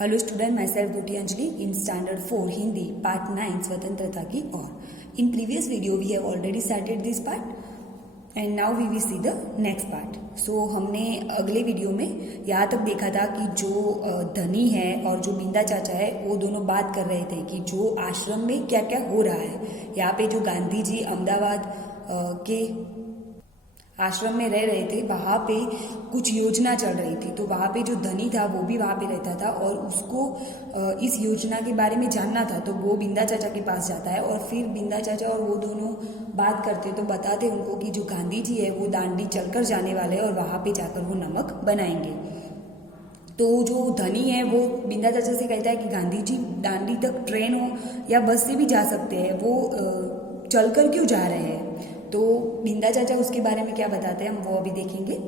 Hello student, myself Goti Anjali in standard 4 Hindi part 9 स्वतंत्रता की ओर। In previous video we have already started this part and now we will see the next part. So हमने अगले video में यहाँ तक देखा था कि जो धनी है और जो बिंदा चाचा है वो दोनों बात कर रहे थे कि जो आश्रम में क्या क्या हो रहा है। यहाँ पे जो गांधी जी अहमदाबाद के आश्रम में रह रहे थे, वहाँ पे कुछ योजना चल रही थी। तो वहाँ पे जो धनी था वो भी वहाँ पे रहता था और उसको इस योजना के बारे में जानना था। तो वो बिंदा चाचा के पास जाता है और फिर बिंदा चाचा और वो दोनों बात करते तो बताते उनको कि जो गांधी जी है वो दांडी चलकर जाने वाले हैं और वहाँ पे जाकर वो नमक बनाएंगे। तो जो धनी है वो बिंदा चाचा से कहता है कि गांधी जी दांडी तक ट्रेन हो या बस से भी जा सकते हैं, वो चलकर क्यों जा रहे हैं। तो बिंदा चाचा उसके बारे में क्या बताते हैं हम वो अभी देखेंगे।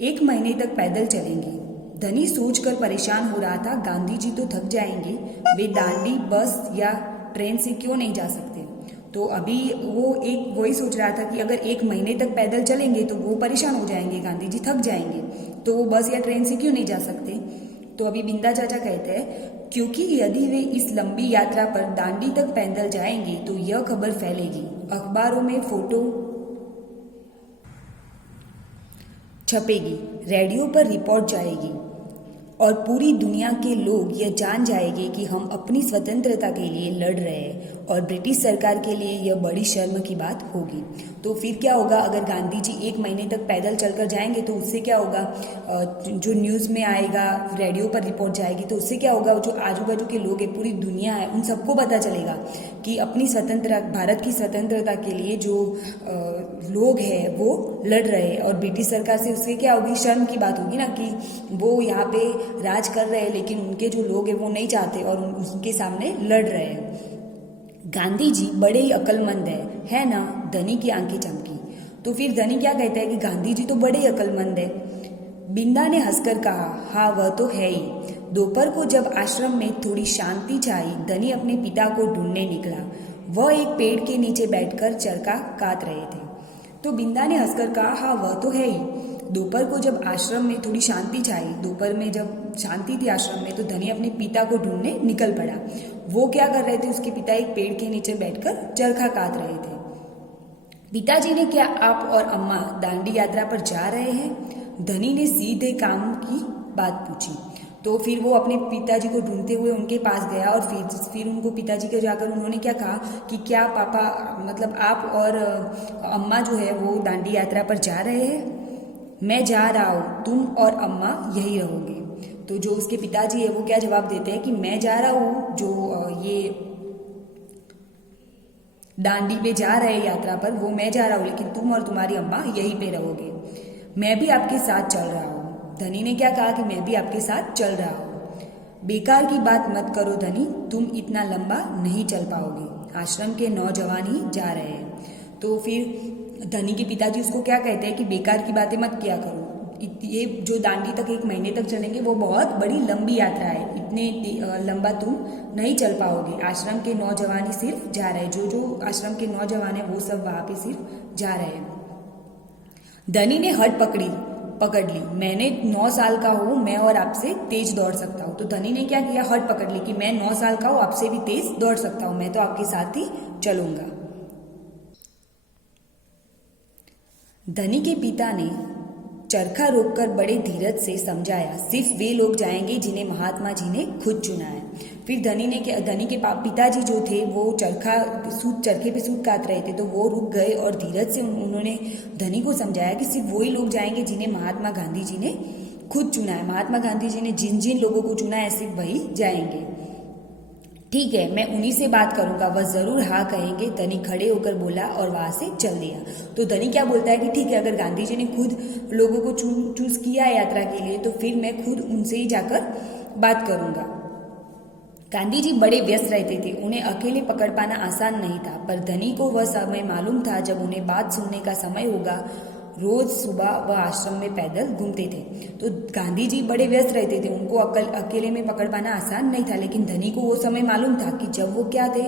1 महीने तक पैदल चलेंगे। धनी सोचकर परेशान हो रहा था, गांधी जी तो थक जाएंगे, वे दांडी बस या ट्रेन से क्यों नहीं जा सकते। तो अभी वो वही सोच रहा था कि अगर 1 महीने तक पैदल चलेंगे तो वो परेशान हो जाएंगे, गांधी जी थक जाएंगे, तो वो बस या ट्रेन से क्यों नहीं जा सकते। तो अभी बिंदा चाचा कहते हैं क्योंकि यदि वे इस लंबी यात्रा पर दांडी तक पैदल जाएंगे तो यह खबर फैलेगी, अखबारों में फोटो छपेगी, रेडियो पर रिपोर्ट जाएगी और पूरी दुनिया के लोग यह जान जाएंगे कि हम अपनी स्वतंत्रता के लिए लड़ रहे हैं और ब्रिटिश सरकार के लिए यह बड़ी शर्म की बात होगी। तो फिर क्या होगा, अगर गांधी जी 1 महीने तक पैदल चलकर जाएंगे तो उससे क्या होगा, जो न्यूज़ में आएगा, रेडियो पर रिपोर्ट जाएगी, तो उससे क्या होगा, जो आजू बाजू के लोग हैं, पूरी दुनिया है, उन सबको पता चलेगा कि अपनी भारत की स्वतंत्रता के लिए जो लोग हैं वो लड़ रहे हैं। और ब्रिटिश सरकार से उससे क्या होगी, शर्म की बात होगी ना कि वो यहाँ पे राज कर रहे हैं लेकिन उनके जो लोग हैं वो नहीं चाहते और उनके सामने लड़ रहे हैं। गांधी जी बड़े ही अक्लमंद है ना। धनी की आंखें चमकी। तो फिर धनी क्या कहता है कि गांधी जी तो बड़े ही अक्लमंद है। बिंदा ने हंसकर कहा, हाँ वह तो है ही। दोपहर को जब आश्रम में थोड़ी शांति छाई, धनी अपने पिता को ढूंढने निकला। वह एक पेड़ के नीचे बैठकर चरखा काट रहे थे। तो बिंदा ने हंसकर कहा, हाँ वह तो है ही। दोपहर को जब आश्रम में थोड़ी शांति छाई, दोपहर में जब शांति थी आश्रम में, तो धनी अपने पिता को ढूंढने निकल पड़ा। वो क्या कर रहे थे, उसके पिता एक पेड़ के नीचे बैठकर चरखा काट रहे थे। पिताजी ने, क्या आप और अम्मा दांडी यात्रा पर जा रहे हैं। धनी ने सीधे काम की बात पूछी। तो फिर वो अपने पिताजी को ढूंढते हुए उनके पास गया और फिर उनको पिताजी के जाकर उन्होंने क्या कहा कि क्या पापा, मतलब आप और अम्मा जो है वो दांडी यात्रा पर जा रहे हैं। मैं जा रहा हूँ, तुम और अम्मा यही रहोगे। तो जो उसके पिताजी है वो क्या जवाब देते हैं कि मैं जा रहा हूँ, जो ये दांडी पे जा रहे हैं यात्रा पर, वो मैं जा रहा हूँ, लेकिन तुम और तुम्हारी अम्मा यहीं पे रहोगे। मैं भी आपके साथ चल रहा हूँ। धनी ने क्या कहा कि मैं भी आपके साथ चल रहा हूँ। बेकार की बात मत करो धनी, तुम इतना लंबा नहीं चल पाओगे, आश्रम के नौजवान ही जा रहे हैं। तो फिर धनी के पिताजी उसको क्या कहते हैं कि बेकार की बातें मत किया करो, ये जो दांडी तक 1 महीने तक चलेंगे वो बहुत बड़ी लंबी यात्रा है, इतने लंबा तुम नहीं चल पाओगे। आश्रम के नौजवान ही सिर्फ जा रहे हैं, जो आश्रम के नौजवान है वो सब वहाँ पे सिर्फ जा रहे हैं। धनी ने हट पकड़ ली। मैंने 9 साल का हूँ, मैं और आपसे तेज दौड़ सकता हूँ। तो धनी ने क्या किया, हट पकड़ ली कि मैं 9 साल का हूँ, आपसे भी तेज दौड़ सकता हूँ, मैं तो आपके साथ ही चलूंगा। धनी के पिता ने चरखा रोककर बड़े धीरज से समझाया, सिर्फ वे लोग जाएंगे जिन्हें महात्मा जी ने खुद चुना है। फिर धनी के पिताजी जो थे वो चरखे पे सूत काट रहे थे, तो वो रुक गए और धीरज से उन्होंने धनी को समझाया कि सिर्फ वही लोग जाएंगे जिन्हें महात्मा गांधी जी ने खुद चुना है। महात्मा गांधी जी ने जिन जिन लोगों को चुना है सिर्फ वही जाएंगे। ठीक है, मैं उन्हीं से बात करूंगा, वह जरूर हाँ कहेंगे। धनी खड़े होकर बोला और वहां से चल दिया। तो धनी क्या बोलता है कि ठीक है, अगर गांधी जी ने खुद लोगों को चूज किया है यात्रा के लिए तो फिर मैं खुद उनसे ही जाकर बात करूंगा। गांधी जी बड़े व्यस्त रहते थे, उन्हें अकेले पकड़ पाना आसान नहीं था, पर धनी को वह समय मालूम था जब उन्हें बात सुनने का समय होगा। रोज सुबह वह आश्रम में पैदल घूमते थे। तो गांधी जी बड़े व्यस्त रहते थे, उनको अकेले में पकड़ पाना आसान नहीं था, लेकिन धनी को वो समय मालूम था कि जब वो क्या थे,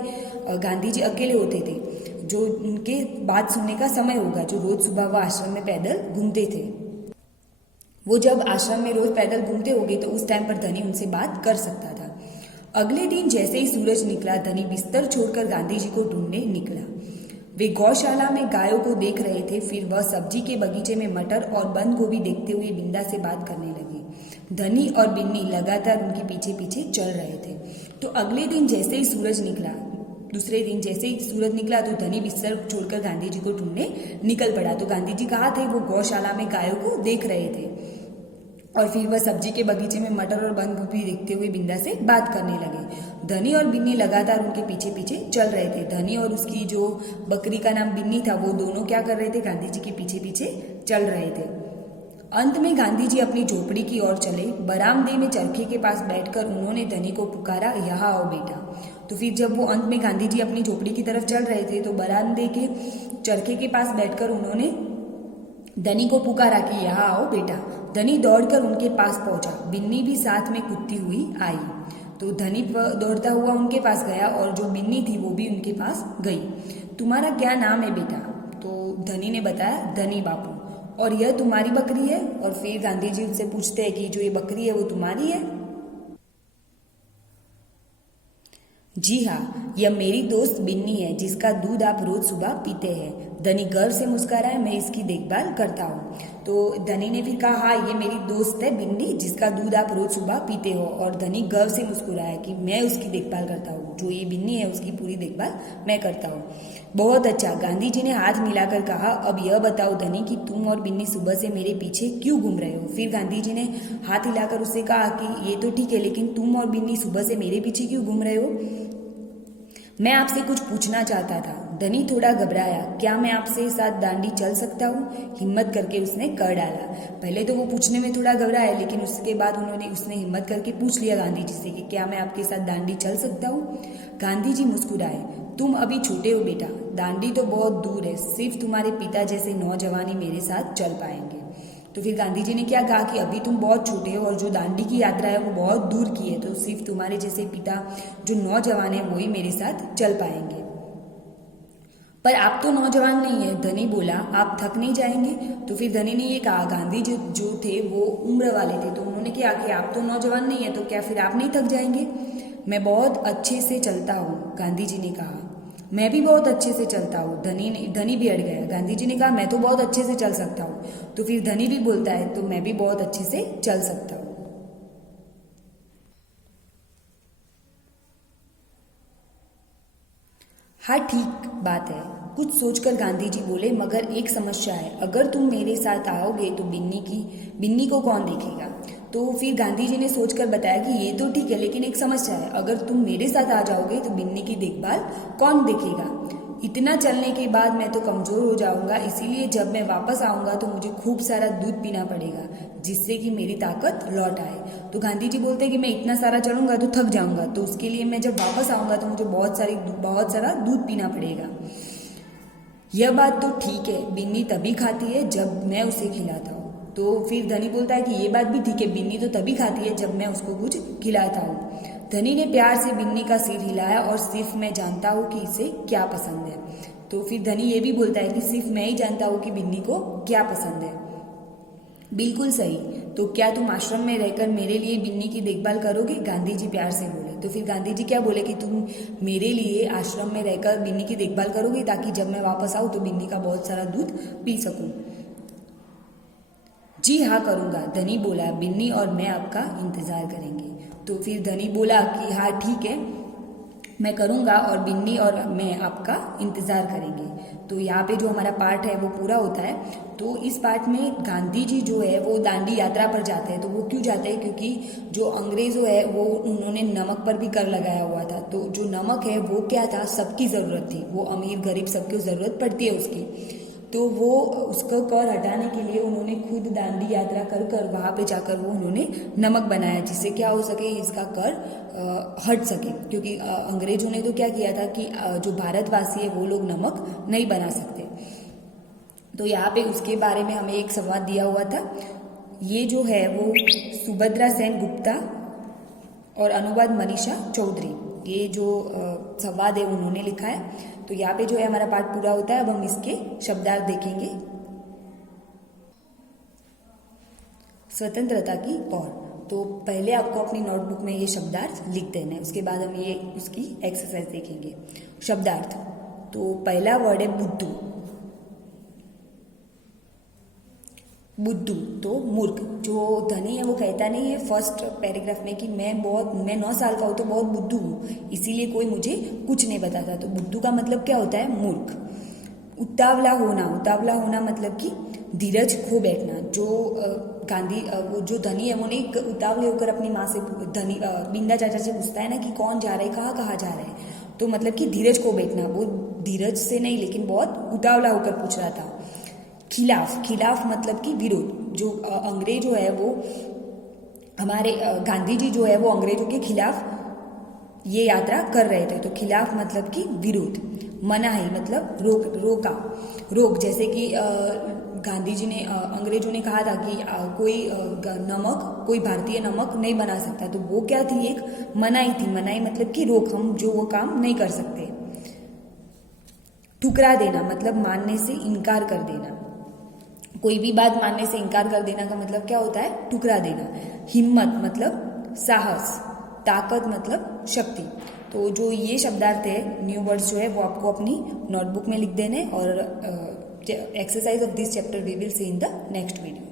गांधी जी अकेले होते थे, जो उनके बात सुनने का समय होगा, जो रोज सुबह वह आश्रम में पैदल घूमते थे। वो जब आश्रम में रोज पैदल घूमते होंगे तो उस टाइम पर धनी उनसे बात कर सकता था। अगले दिन जैसे ही सूरज निकला, धनी बिस्तर छोड़कर गांधी जी को ढूंढने निकला। वे गौशाला में गायों को देख रहे थे। फिर वह सब्जी के बगीचे में मटर और बंद गोभी देखते हुए बिंदा से बात करने लगे। धनी और बिन्नी लगातार उनके पीछे पीछे चल रहे थे। तो अगले दिन जैसे ही सूरज निकला, दूसरे दिन जैसे ही सूरज निकला तो धनी बिस्तर छोड़कर गांधी जी को ढूंढने निकल पड़ा। तो गांधी जी कहाँ थे? वो गौशाला में गायों को देख रहे थे। और फिर वह सब्जी के बगीचे में मटर और बंद गोभी देखते हुए बिंदा से बात करने लगे। धनी और बिन्नी लगातार उनके पीछे पीछे चल रहे थे। धनी और उसकी जो बकरी का नाम बिन्नी था, वो दोनों क्या कर रहे थे? गांधी जी के पीछे पीछे चल रहे थे। अंत में गांधी जी अपनी झोपड़ी की ओर चले। बरामदे में चरखे के पास बैठकर उन्होंने धनी को पुकारा, यहाँ आओ बेटा। तो फिर जब वो अंत में गांधी जी अपनी झोपड़ी की तरफ चल रहे थे तो बरामदे के चरखे के पास बैठकर उन्होंने धनी को पुकारा कि यहाँ आओ बेटा। धनी दौड़कर उनके पास पहुंचा। बिन्नी भी साथ में कूदती हुई आई। तो धनी दौड़ता हुआ उनके पास गया और जो बिन्नी थी वो भी उनके पास गई। तुम्हारा क्या नाम है बेटा? तो धनी ने बताया, धनी बापू। और यह तुम्हारी बकरी है? और फिर गांधी जी उससे पूछते हैं कि जो ये बकरी है वो तुम्हारी है? जी हाँ, यह मेरी दोस्त बिन्नी है जिसका दूध आप रोज सुबह पीते हैं। धनी गर्व से मुस्कुराया, मैं इसकी देखभाल करता हूँ। तो धनी ने फिर कहा, हाँ ये मेरी दोस्त है बिन्नी जिसका दूध आप रोज सुबह पीते हो। और धनी गर्व से मुस्कुराया कि मैं उसकी देखभाल करता हूँ, जो ये बिन्नी है उसकी पूरी देखभाल मैं करता हूँ। बहुत अच्छा, गांधी जी ने हाथ मिलाकर कहा। अब यह बताओ धनी कि तुम और बिन्नी सुबह से मेरे पीछे क्यों घूम रहे हो? फिर गांधी जी ने हाथ हिलाकर उससे कहा कि ये तो ठीक है, लेकिन तुम और बिन्नी सुबह से मेरे पीछे क्यों घूम रहे हो? मैं आपसे कुछ पूछना चाहता था। धनी थोड़ा घबराया। क्या मैं आपसे साथ दांडी चल सकता हूँ? हिम्मत करके उसने कर डाला। पहले तो वो पूछने में थोड़ा घबराया, लेकिन उसके बाद उसने हिम्मत करके पूछ लिया गांधी जी से कि क्या मैं आपके साथ दांडी चल सकता हूँ? गांधी जी मुस्कुराए। तुम अभी छोटे हो बेटा, दांडी तो बहुत दूर है। सिर्फ तुम्हारे पिता जैसे नौजवान ही मेरे साथ चल पाएंगे। तो फिर गांधी जी ने क्या कहा कि अभी तुम बहुत छोटे हो और जो दांडी की यात्रा है वो बहुत दूर की है, तो सिर्फ तुम्हारे जैसे पिता जो नौजवान है वो ही मेरे साथ चल पाएंगे। पर आप तो नौजवान नहीं है, धनी बोला। आप थक नहीं जाएंगे? तो फिर धनी ने ये कहा, गांधी जी जो थे वो उम्र वाले थे, तो उन्होंने क्या कि आप तो नौजवान नहीं है, तो क्या फिर आप नहीं थक जाएंगे? मैं बहुत अच्छे से चलता हूँ, गांधी जी ने कहा। मैं भी बहुत अच्छे से चलता हूँ। धनी भी अड़ गया। गांधी जी ने कहा, मैं तो बहुत अच्छे से चल सकता हूँ। तो फिर धनी भी बोलता है, तो मैं भी बहुत अच्छे से चल सकता हूँ। हाँ ठीक बात है, कुछ सोचकर गांधी जी बोले, मगर एक समस्या है। अगर तुम मेरे साथ आओगे तो बिन्नी को कौन देखेगा? तो फिर गांधी जी ने सोचकर बताया कि ये तो ठीक है, लेकिन एक समस्या है। अगर तुम मेरे साथ आ जाओगे तो बिन्नी की देखभाल कौन देखेगा? इतना चलने के बाद मैं तो कमजोर हो जाऊंगा, इसीलिए जब मैं वापस आऊंगा तो मुझे खूब सारा दूध पीना पड़ेगा, जिससे कि मेरी ताकत लौट आए। तो गांधी जी बोलते हैं कि मैं इतना सारा चलूंगा तो थक जाऊंगा, तो उसके लिए मैं जब वापस आऊंगा तो मुझे बहुत सारा दूध पीना पड़ेगा। यह बात तो ठीक है, बिन्नी तभी खाती है जब मैं उसे खिलाता हूँ। तो फिर धनी बोलता है कि ये बात भी ठीक है, बिन्नी तो तभी खाती है जब मैं उसको कुछ खिलाता हूँ। धनी ने प्यार से बिन्नी का सिर हिलाया और सिर्फ मैं जानता हूँ कि इसे क्या पसंद है। तो फिर धनी ये भी बोलता है कि सिर्फ मैं ही जानता हूँ कि बिन्नी को क्या पसंद है। बिल्कुल सही, तो क्या तुम आश्रम में रहकर मेरे लिए बिन्नी की देखभाल करोगे? गांधी जी प्यार से बोले। तो फिर गांधी जी क्या बोले कि तुम मेरे लिए आश्रम में रहकर बिन्नी की देखभाल करोगे, ताकि जब मैं वापस आऊँ तो बिन्नी का बहुत सारा दूध पी सकूं। जी हाँ करूँगा, धनी बोला। बिन्नी और मैं आपका इंतजार करेंगे। तो फिर धनी बोला कि हाँ ठीक है, मैं करूँगा और बिन्नी और मैं आपका इंतज़ार करेंगे। तो यहाँ पे जो हमारा पार्ट है वो पूरा होता है। तो इस पार्ट में गांधी जी जो है वो दांडी यात्रा पर जाते हैं। तो वो क्यों जाते हैं? क्योंकि जो अंग्रेज़ों है वो उन्होंने नमक पर भी कर लगाया हुआ था। तो जो नमक है वो क्या था, सबकी ज़रूरत थी, वो अमीर गरीब सबकी ज़रूरत पड़ती है उसकी। तो वो उसका कर हटाने के लिए उन्होंने खुद दांडी यात्रा कर कर वहाँ पे जाकर वो उन्होंने नमक बनाया, जिससे क्या हो सके, इसका कर हट सके। क्योंकि अंग्रेजों ने तो क्या किया था कि जो भारतवासी है वो लोग नमक नहीं बना सकते। तो यहाँ पे उसके बारे में हमें एक संवाद दिया हुआ था। ये जो है वो सुभद्रा सेन गुप्ता और अनुवाद मनीषा चौधरी, ये जो संवाद है उन्होंने लिखा है। तो यहाँ पे जो है हमारा पाठ पूरा होता है। अब हम इसके शब्दार्थ देखेंगे। स्वतंत्रता की ओर। तो पहले आपको अपनी नोटबुक में ये शब्दार्थ लिख देना है, उसके बाद हम ये उसकी एक्सरसाइज देखेंगे। शब्दार्थ, तो पहला वर्ड है बुद्धू। बुद्धू तो मूर्ख। जो धनी है वो कहता नहीं है फर्स्ट पैराग्राफ में कि मैं 9 साल का हूँ तो बहुत बुद्धू हूँ, इसीलिए कोई मुझे कुछ नहीं बताता। तो बुद्धू का मतलब क्या होता है? मूर्ख। उतावला होना, उतावला होना मतलब कि धीरज खो बैठना। जो वो जो धनी है वो नहीं उतावले होकर अपनी माँ से बिंदा चाचा से पूछता है ना कि कौन जा रहा है, कहाँ कहाँ जा रहा है, तो मतलब कि धीरज खो बैठना। वो धीरज से नहीं लेकिन बहुत उतावला होकर पूछ रहा था। खिलाफ, खिलाफ मतलब कि विरोध। जो अंग्रेजों है वो हमारे गांधी जी जो है वो अंग्रेजों के खिलाफ ये यात्रा कर रहे थे, तो खिलाफ मतलब कि विरोध। मनाही मतलब रोक, जैसे कि गांधी जी ने अंग्रेजों ने कहा था कि कोई भारतीय नमक नहीं बना सकता, तो वो क्या थी? एक मनाही थी। मनाही मतलब कि रोक, हम जो वो काम नहीं कर सकते। ठुकरा देना मतलब मानने से इनकार कर देना। कोई भी बात मानने से इनकार कर देना का मतलब क्या होता है? ठुकरा देना। हिम्मत मतलब साहस। ताकत मतलब शक्ति। तो जो ये शब्दार्थ है, न्यू वर्ड्स जो है वो आपको अपनी नोटबुक में लिख देने, और exercise of this chapter we will see in the next video.